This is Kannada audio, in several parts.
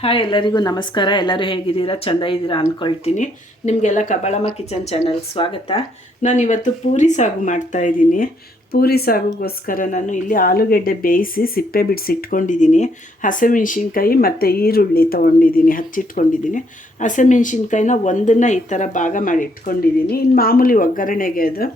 ಹಾಯ್, ಎಲ್ಲರಿಗೂ ನಮಸ್ಕಾರ. ಎಲ್ಲರೂ ಹೇಗಿದ್ದೀರಾ? ಚೆಂದ ಇದ್ದೀರಾ ಅಂದ್ಕೊಳ್ತೀನಿ ನಿಮಗೆಲ್ಲ ಕಬಳಮ್ಮ ಕಿಚನ್ ಚಾನಲ್ಗೆ ಸ್ವಾಗತ. ನಾನು ಇವತ್ತು ಪೂರಿ ಸಾಗು ಮಾಡ್ತಾ ಇದ್ದೀನಿ. ಪೂರಿ ಸಾಗುಗೋಸ್ಕರ ನಾನು ಇಲ್ಲಿ ಆಲೂಗೆಡ್ಡೆ ಬೇಯಿಸಿ ಸಿಪ್ಪೆ ಬಿಡಿಸಿ ಇಟ್ಕೊಂಡಿದ್ದೀನಿ. ಹಸಿಮೆಣ್ಸಿನ್ಕಾಯಿ ಮತ್ತು ಈರುಳ್ಳಿ ತೊಗೊಂಡಿದ್ದೀನಿ, ಹಚ್ಚಿಟ್ಕೊಂಡಿದ್ದೀನಿ. ಹಸಿಮೆಣ್ಸಿನ್ಕಾಯಿನ ಒಂದನ್ನು ಈ ಥರ ಭಾಗ ಮಾಡಿ ಇಟ್ಕೊಂಡಿದ್ದೀನಿ. ಇನ್ನು ಮಾಮೂಲಿ ಒಗ್ಗರಣೆಗೆ ಅದು.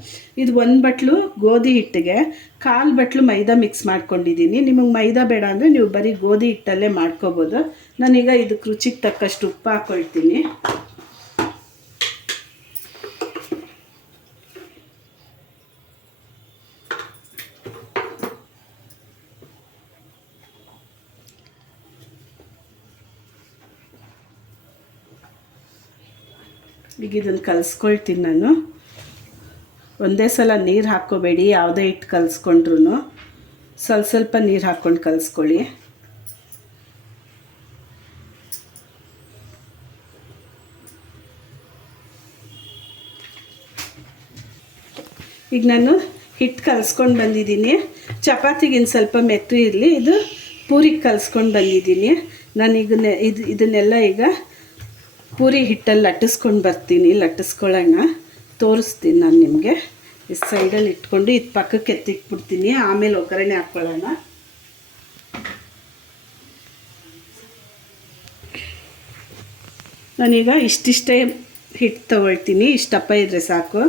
ಇದು ಒಂದು ಬಟ್ಲು ಗೋಧಿ ಹಿಟ್ಟಿಗೆ, ಕಾಲು ಬಟ್ಲು ಮೈದಾ ಮಿಕ್ಸ್ ಮಾಡ್ಕೊಂಡಿದ್ದೀನಿ. ನಿಮಗೆ ಮೈದಾ ಬೇಡ ಅಂದರೆ ನೀವು ಬರೀ ಗೋಧಿ ಹಿಟ್ಟಲ್ಲೇ ಮಾಡ್ಕೋಬೋದು. ನಾನೀಗ ಇದಕ್ಕೆ ರುಚಿಗೆ ತಕ್ಕಷ್ಟು ಉಪ್ಪು ಹಾಕ್ಕೊಳ್ತೀನಿ ಈಗ ಇದನ್ನು ಕಲಿಸ್ಕೊಳ್ತೀನಿ ನಾನು. ಒಂದೇ ಸಲ ನೀರು ಹಾಕ್ಕೋಬೇಡಿ, ಯಾವುದೇ ಹಿಟ್ಟು ಕಲಿಸ್ಕೊಂಡ್ರು ಸ್ವಲ್ಪ ಸ್ವಲ್ಪ ನೀರು ಹಾಕ್ಕೊಂಡು ಕಲಿಸ್ಕೊಳ್ಳಿ. ಈಗ ನಾನು ಹಿಟ್ಟು ಕಲಿಸ್ಕೊಂಡು ಬಂದಿದ್ದೀನಿ. ಚಪಾತಿಗೆ ಸ್ವಲ್ಪ ಮೆತ್ತು ಇರಲಿ, ಇದು ಪೂರಿಗೆ ಕಲಿಸ್ಕೊಂಡು ಬಂದಿದ್ದೀನಿ. ನಾನು ಈಗ ಇದು, ಇದನ್ನೆಲ್ಲ ಈಗ ಪೂರಿ ಹಿಟ್ಟಲ್ಲಿ ಲಟ್ಟಿಸ್ಕೊಂಡು ಬರ್ತೀನಿ. ಲಟ್ಟಿಸ್ಕೊಳ್ಳೋಣ. ತೋರಿಸ್ತೀನಿ ನಾನು ನಿಮಗೆ. ಈ ಸೈಡಲ್ಲಿ ಇಟ್ಕೊಂಡು ಇದು ಪಕ್ಕಕ್ಕೆ ಎತ್ತಿಟ್ಬಿಡ್ತೀನಿ. ಆಮೇಲೆ ಒಗ್ಗರಣೆ ಹಾಕ್ಕೊಳ್ಳೋಣ ನಾನೀಗ ಇಷ್ಟಿಷ್ಟೇ ಹಿಟ್ಟು ತಗೊಳ್ತೀನಿ. ಇಷ್ಟಪ್ಪ ಇದ್ದರೆ ಸಾಕು.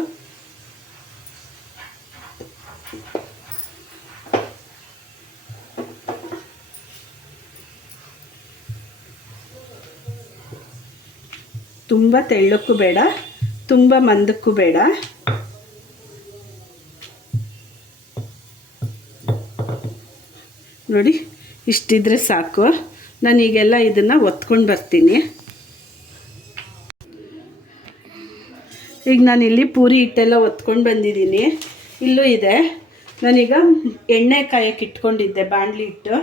ತುಂಬ ತೆಳ್ಳಕ್ಕೂ ಬೇಡ, ತುಂಬ ಮಂದಕ್ಕೂ ಬೇಡ. ನೋಡಿ, ಇಷ್ಟಿದ್ರೆ ಸಾಕು. ನಾನೀಗೆಲ್ಲ ಇದನ್ನು ಒತ್ಕೊಂಡು ಬರ್ತೀನಿ. ಈಗ ನಾನಿಲ್ಲಿ ಪೂರಿ ಹಿಟ್ಟೆಲ್ಲ ಒತ್ಕೊಂಡು ಬಂದಿದ್ದೀನಿ. ಇಲ್ಲೂ ಇದೆ. ನಾನೀಗ ಎಣ್ಣೆ ಕಾಯಕ್ಕೆ ಇಟ್ಕೊಂಡಿದ್ದೆ, ಬಾಣಲಿ ಇಟ್ಟು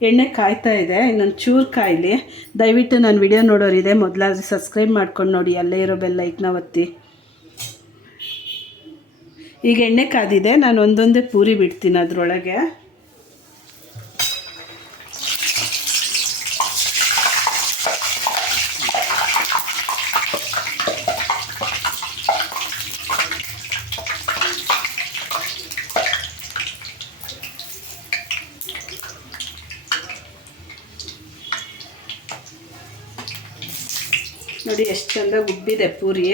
ಎಣ್ಣೆ ಕಾಯ್ತಾ ಇದೆ, ಇನ್ನೊಂದು ಚೂರು ಕಾಯಿಲಿ. ದಯವಿಟ್ಟು ನಾನು ವಿಡಿಯೋ ನೋಡೋರಿದೆ ಮೊದಲಾದ್ರೆ ಸಬ್ಸ್ಕ್ರೈಬ್ ಮಾಡ್ಕೊಂಡು ನೋಡಿ, ಅಲ್ಲೇ ಇರೋ ಬೆಲ್ಲ ಐಕ್ನ ಒತ್ತಿ. ಈಗ ಎಣ್ಣೆ ಕಾದಿದೆ, ನಾನು ಒಂದೊಂದೇ ಪೂರಿ ಬಿಡ್ತೀನಿ ಅದರೊಳಗೆ. ನೋಡಿ ಎಷ್ಟು ಚಂದ ಉಬ್ಬಿದೆ ಪೂರಿ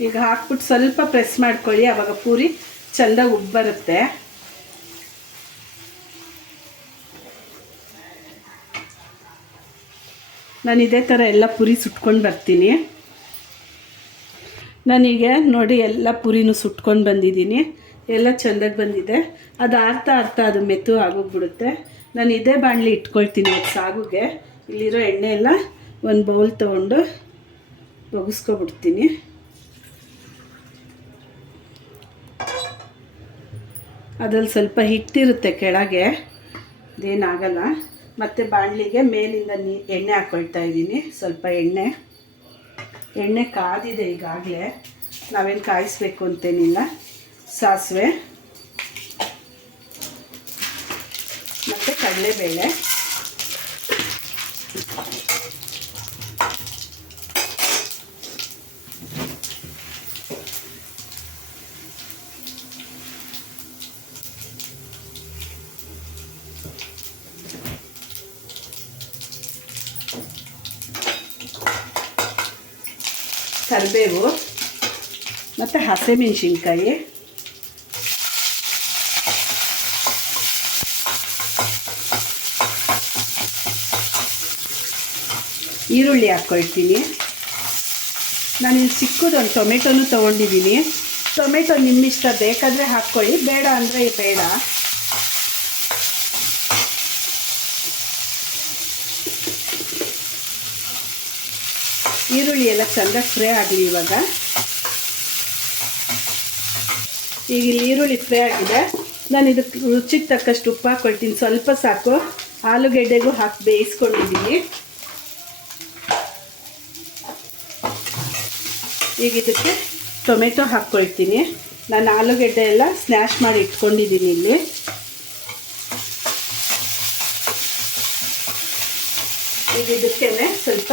ಈಗ ಹಾಕ್ಬಿಟ್ಟು ಸ್ವಲ್ಪ ಪ್ರೆಸ್ ಮಾಡ್ಕೊಳ್ಳಿ ಆವಾಗ ಪೂರಿ ಚೆಂದ ಉಬ್ಬ್ ನಾನು ಇದೇ ಥರ ಎಲ್ಲ ಪುರಿ ಸುಟ್ಕೊಂಡು ಬರ್ತೀನಿ. ನನಗೆ ನೋಡಿ ಎಲ್ಲ ಪುರಿನೂ ಸುಟ್ಕೊಂಡು ಬಂದಿದ್ದೀನಿ. ಎಲ್ಲ ಚೆಂದಾಗಿ ಬಂದಿದೆ. ಅದು ಆರ್ತಾ ಆರ್ತಾ ಅದು ಮೆತ್ತು ಆಗೋಗ್ಬಿಡುತ್ತೆ. ನಾನು ಇದೇ ಬಾಣಲಿ ಇಟ್ಕೊಳ್ತೀನಿ ಅದು ಸಾಗುಗೆ. ಇಲ್ಲಿರೋ ಎಣ್ಣೆ ಎಲ್ಲ ಒಂದು ಬೌಲ್ ತೊಗೊಂಡು ಒಗಿಸ್ಕೊಬಿಡ್ತೀನಿ ಅದ್ರಲ್ಲಿ ಸ್ವಲ್ಪ ಹಿಟ್ಟಿರುತ್ತೆ ಕೆಳಗೆ. ಅದೇನಾಗಲ್ಲ ಮತ್ತು ಬಾಣಲಿಗೆ ಮೇಲಿಂದ ನೀ, ಎಣ್ಣೆ ಹಾಕ್ಕೊಳ್ತಾ ಇದ್ದೀನಿ, ಸ್ವಲ್ಪ ಎಣ್ಣೆ. ಎಣ್ಣೆ ಕಾದಿದೆ ಈಗಾಗಲೇ. ನಾವೇನು ಕಾಯಿಸ್ಬೇಕು ಅಂತೇನಿಲ್ಲ. ಸಾಸಿವೆ. ಮತ್ತು ಕಡಲೆಬೇಳೆ. ಕರಿಬೇವು ಮತ್ತು ಹಸಿಮೆಣ್ಸಿನ್ಕಾಯಿ. ಈರುಳ್ಳಿ ಹಾಕ್ಕೊಳ್ತೀನಿ ನಾನಿಲ್ಲಿ ಚಿಕ್ಕದೊಂದು ಟೊಮೆಟೊನೂ ತೊಗೊಂಡಿದ್ದೀನಿ. ಟೊಮೆಟೊ ನಿಮ್ಮಿಷ್ಟ ಬೇಕಾದರೆ ಹಾಕ್ಕೊಳ್ಳಿ. ಬೇಡ ಅಂದರೆ ಬೇಡ. ಈರುಳ್ಳಿ ಎಲ್ಲ ಚೆಂದ ಫ್ರೈ ಆಗಲಿ ಇವಾಗ. ಈಗ ಇಲ್ಲಿ ಈರುಳ್ಳಿ ಫ್ರೈ ಆಗಿದೆ. ನಾನು ಇದಕ್ಕೆ ರುಚಿಗೆ ತಕ್ಕಷ್ಟು ಉಪ್ಪು ಹಾಕ್ಕೊಳ್ತೀನಿ ಸ್ವಲ್ಪ ಸಾಕು. ಆಲೂಗೆಡ್ಡೆಗೂ ಹಾಕಿ ಬೇಯಿಸ್ಕೊಂಡಿದ್ದೀನಿ. ಈಗ ಇದಕ್ಕೆ ಟೊಮೆಟೊ ಹಾಕ್ಕೊಳ್ತೀನಿ ನಾನು ಆಲೂಗೆಡ್ಡೆ ಎಲ್ಲ ಸ್ನ್ಯಾಶ್ ಮಾಡಿ ಇಟ್ಕೊಂಡಿದ್ದೀನಿ ಇಲ್ಲಿ. ಈಗ ಇದಕ್ಕೆ ಸ್ವಲ್ಪ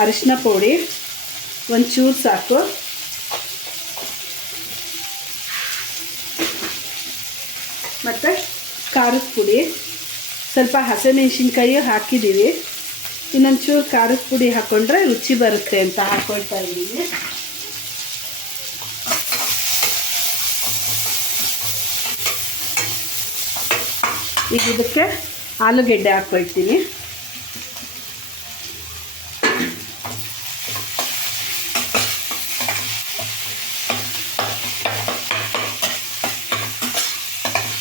ಅರಿಶಿನ ಪುಡಿ, ಒಂಚೂರು ಸಾಕು. ಮತ್ತು ಖಾರದ ಪುಡಿ. ಸ್ವಲ್ಪ ಹಸಿಮೆಣ್ಸಿನ್ಕಾಯಿ ಹಾಕಿದ್ದೀವಿ. ಇನ್ನೊಂಚೂರು ಖಾರದ ಪುಡಿ ಹಾಕ್ಕೊಂಡ್ರೆ ರುಚಿ ಬರುತ್ತೆ ಅಂತ ಹಾಕ್ಕೊಳ್ತಾ ಇದ್ದೀನಿ. ಈಗ ಇದಕ್ಕೆ ಆಲೂಗೆಡ್ಡೆ ಹಾಕ್ಕೊಳ್ತೀನಿ.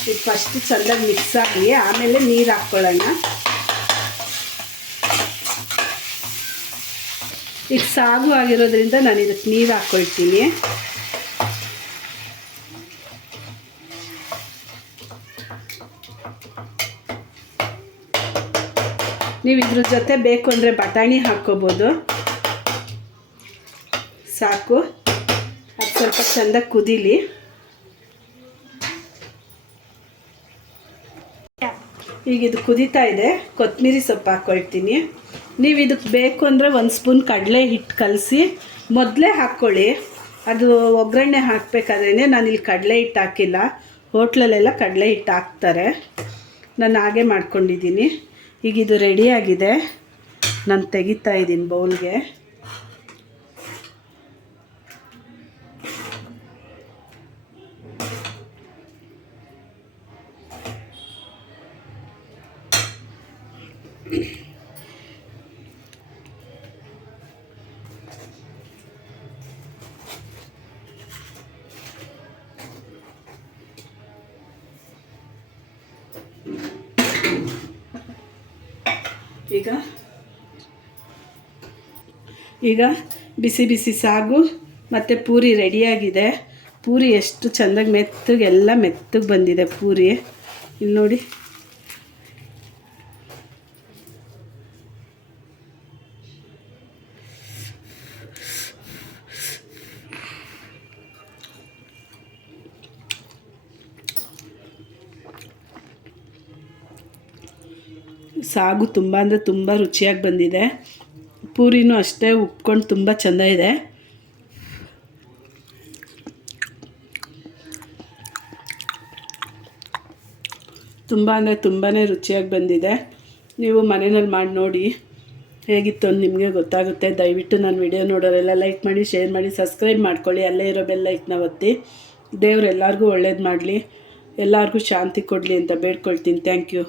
ಇದು ಫಸ್ಟ್ ಚೆಂದಾಗಿ ಮಿಕ್ಸ್ ಆಗಿ, ಆಮೇಲೆ ನೀರು ಹಾಕ್ಕೊಳ್ಳೋಣ ಈಗ ಸಾಗು ಆಗಿರೋದ್ರಿಂದ ನಾನು ಇದಕ್ಕೆ ನೀರು ಹಾಕ್ಕೊಳ್ತೀನಿ ನೀವು ಇದ್ರ ಜೊತೆ ಬೇಕು ಅಂದರೆ ಬಟಾಣಿ ಹಾಕ್ಕೋಬೋದು ಸಾಕು. ಅದು ಸ್ವಲ್ಪ ಚೆಂದ ಕುದೀಲಿ. ಈಗ ಇದು ಕುದೀತಾ ಇದೆ. ಕೊತ್ತಂಬರಿ ಸೊಪ್ಪು ಹಾಕ್ಕೊಳ್ತೀನಿ ನೀವು ಇದಕ್ಕೆ ಬೇಕು ಅಂದರೆ ಒಂದು ಸ್ಪೂನ್ ಕಡಲೆ ಹಿಟ್ಟು ಕಲಸಿ, ಮೊದಲೇ ಹಾಕ್ಕೊಳ್ಳಿ ಅದು ಒಗ್ಗರಣೆ ಹಾಕಬೇಕಾದ್ರೇ ನಾನು ಇಲ್ಲಿ ಕಡಲೆ ಹಿಟ್ಟು ಹಾಕಿಲ್ಲ. ಹೋಟ್ಲಲ್ಲೆಲ್ಲ ಕಡಲೆ ಹಿಟ್ಟು ಹಾಕ್ತಾರೆ. ನಾನು ಹಾಗೆ ಮಾಡ್ಕೊಂಡಿದ್ದೀನಿ. ಈಗ ಇದು ರೆಡಿಯಾಗಿದೆ ನಾನು ತೆಗಿತಾ ಇದ್ದೀನಿ ಬೌಲ್ಗೆ ಈಗ? ಈಗ ಬಿಸಿ ಬಿಸಿ ಸಾಗು, ಮತ್ತು ಪೂರಿ ರೆಡಿಯಾಗಿದೆ. ಪೂರಿ ಎಷ್ಟು ಚೆಂದಾಗಿ ಮೆತ್ತಗೆ ಎಲ್ಲ ಮೆತ್ತಗೆ ಬಂದಿದೆ ಪೂರಿ. ಇಲ್ಲಿ ನೋಡಿ. ಸಾಗು ತುಂಬ ಅಂದರೆ ತುಂಬ ರುಚಿಯಾಗಿ ಬಂದಿದೆ. ಪೂರಿನೂ ಅಷ್ಟೇ ಉಪ್ಕೊಂಡು ತುಂಬ ಚೆಂದ ಇದೆ. ತುಂಬ ಅಂದರೆ ತುಂಬಾ ರುಚಿಯಾಗಿ ಬಂದಿದೆ. ನೀವು ಮನೆಯಲ್ಲಿ ಮಾಡಿ ನೋಡಿ ಹೇಗಿತ್ತು ಅಂತ ನಿಮಗೆ ಗೊತ್ತಾಗುತ್ತೆ. ದಯವಿಟ್ಟು ನಾನು ವಿಡಿಯೋ ನೋಡೋರೆಲ್ಲ ಲೈಕ್ ಮಾಡಿ, ಶೇರ್ ಮಾಡಿ, ಸಬ್ಸ್ಕ್ರೈಬ್ ಮಾಡ್ಕೊಳ್ಳಿ. ಅಲ್ಲೇ ಇರೋ ಬೆಲ್ ಲೈಕ್ನ ಒತ್ತಿ. ದೇವ್ರು ಎಲ್ಲರಿಗೂ ಒಳ್ಳೇದು ಮಾಡಲಿ. ಎಲ್ಲರಿಗೂ ಶಾಂತಿ ಕೊಡಲಿ ಅಂತ ಬೇಡ್ಕೊಳ್ತೀನಿ. Thank you.